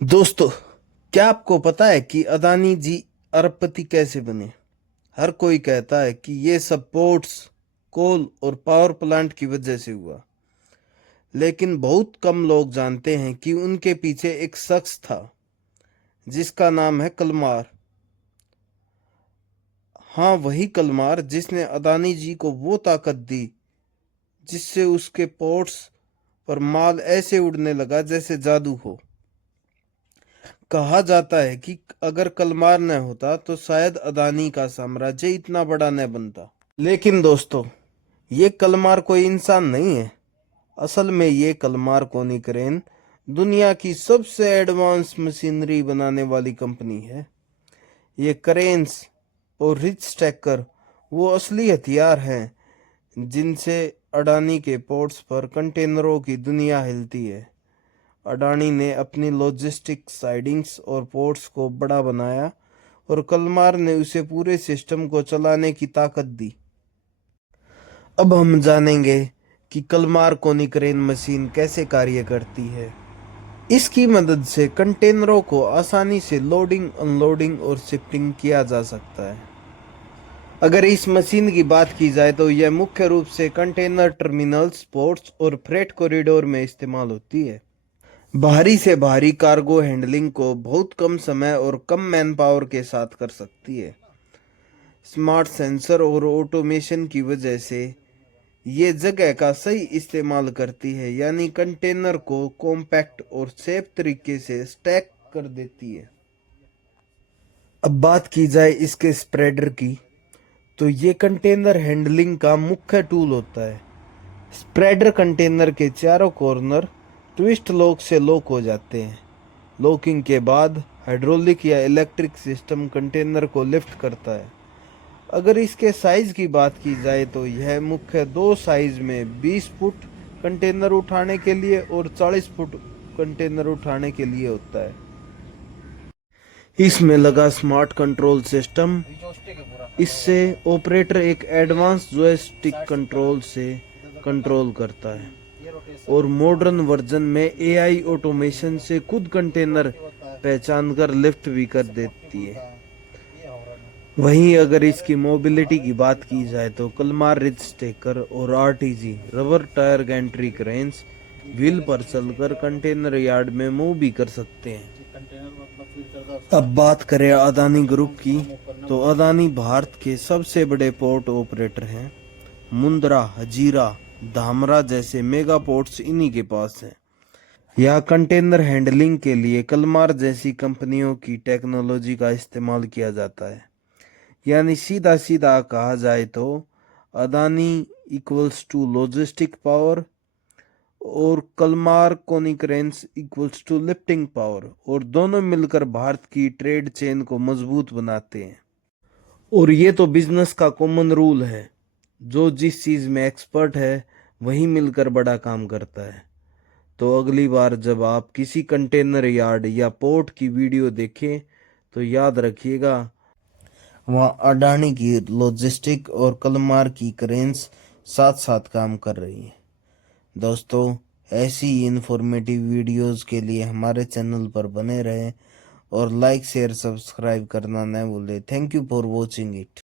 दोस्तों, क्या आपको पता है कि अदानी जी अरबपति कैसे बने? हर कोई कहता है कि ये सब पोर्ट्स, कोल और पावर प्लांट की वजह से हुआ, लेकिन बहुत कम लोग जानते हैं कि उनके पीछे एक शख्स था जिसका नाम है कलमार। हाँ, वही कलमार जिसने अदानी जी को वो ताकत दी जिससे उसके पोर्ट्स पर माल ऐसे उड़ने लगा जैसे जादू हो। कहा जाता है कि अगर कलमार न होता तो शायद अदानी का साम्राज्य इतना बड़ा न बनता। लेकिन दोस्तों, ये कलमार कोई इंसान नहीं है। असल में ये कलमार कोनिकरेन दुनिया की सबसे एडवांस मशीनरी बनाने वाली कंपनी है। ये करेन्स और रिच स्टैकर वो असली हथियार हैं जिनसे अडानी के पोर्ट्स पर कंटेनरों की दुनिया हिलती है। अडानी ने अपनी लॉजिस्टिक साइडिंग्स और पोर्ट्स को बड़ा बनाया और कलमार ने उसे पूरे सिस्टम को चलाने की ताकत दी। अब हम जानेंगे कि कलमार कोनिकरेन मशीन कैसे कार्य करती है। इसकी मदद से कंटेनरों को आसानी से लोडिंग, अनलोडिंग और शिफ्टिंग किया जा सकता है। अगर इस मशीन की बात की जाए तो यह मुख्य रूप से कंटेनर टर्मिनल्स, पोर्ट्स और फ्रेट कॉरिडोर में इस्तेमाल होती है। भारी से भारी कार्गो हैंडलिंग को बहुत कम समय और कम मैन पावर के साथ कर सकती है। स्मार्ट सेंसर और ऑटोमेशन की वजह से ये जगह का सही इस्तेमाल करती है, यानी कंटेनर को कॉम्पैक्ट और सेफ तरीके से स्टैक कर देती है। अब बात की जाए इसके स्प्रेडर की, तो ये कंटेनर हैंडलिंग का मुख्य टूल होता है। स्प्रेडर कंटेनर के चारों कॉर्नर ट्विस्ट लॉक से लॉक हो जाते हैं। लॉकिंग के बाद हाइड्रोलिक या इलेक्ट्रिक सिस्टम कंटेनर को लिफ्ट करता है। अगर इसके साइज की बात की जाए तो यह मुख्य दो साइज में 20 फुट कंटेनर उठाने के लिए और 40 फुट कंटेनर उठाने के लिए होता है। इसमें लगा स्मार्ट कंट्रोल सिस्टम, इससे ऑपरेटर एक एडवांस जॉयस्टिक कंट्रोल से कंट्रोल करता है और मॉडर्न वर्जन में एआई ऑटोमेशन से खुद कंटेनर पहचान कर लिफ्ट भी कर देती है। वहीं अगर इसकी मोबिलिटी की बात की जाए तो कलमार रिज स्टेकर और RTG rubber tyre Gentry cranes wheel पर चलकर कंटेनर यार्ड में मूव भी कर सकते हैं। अब बात करें अदानी ग्रुप की, तो अदानी भारत के सबसे बड़े पोर्ट ऑपरेटर हैं। मुंद्रा, हजीरा, धामरा जैसे मेगा पोर्ट्स इन्हीं के पास हैं। यहाँ कंटेनर हैंडलिंग के लिए कलमार जैसी कंपनियों की टेक्नोलॉजी का इस्तेमाल किया जाता है। यानी सीधा सीधा कहा जाए तो Adani equals to logistic power और Kalmar Konecranes equals to lifting power, और दोनों मिलकर भारत की ट्रेड चेन को मजबूत बनाते हैं। और ये तो बिजनेस का कॉमन रूल है, जो जिस चीज में एक्सपर्ट है वही मिलकर बड़ा काम करता है। तो अगली बार जब आप किसी कंटेनर यार्ड या पोर्ट की वीडियो देखें तो याद रखिएगा, वहाँ अडानी की लॉजिस्टिक और कलमार की करेंस साथ साथ काम कर रही है। दोस्तों, ऐसी इंफॉर्मेटिव वीडियोस के लिए हमारे चैनल पर बने रहें और लाइक शेयर सब्सक्राइब करना न भूलें। Thank you for watching it.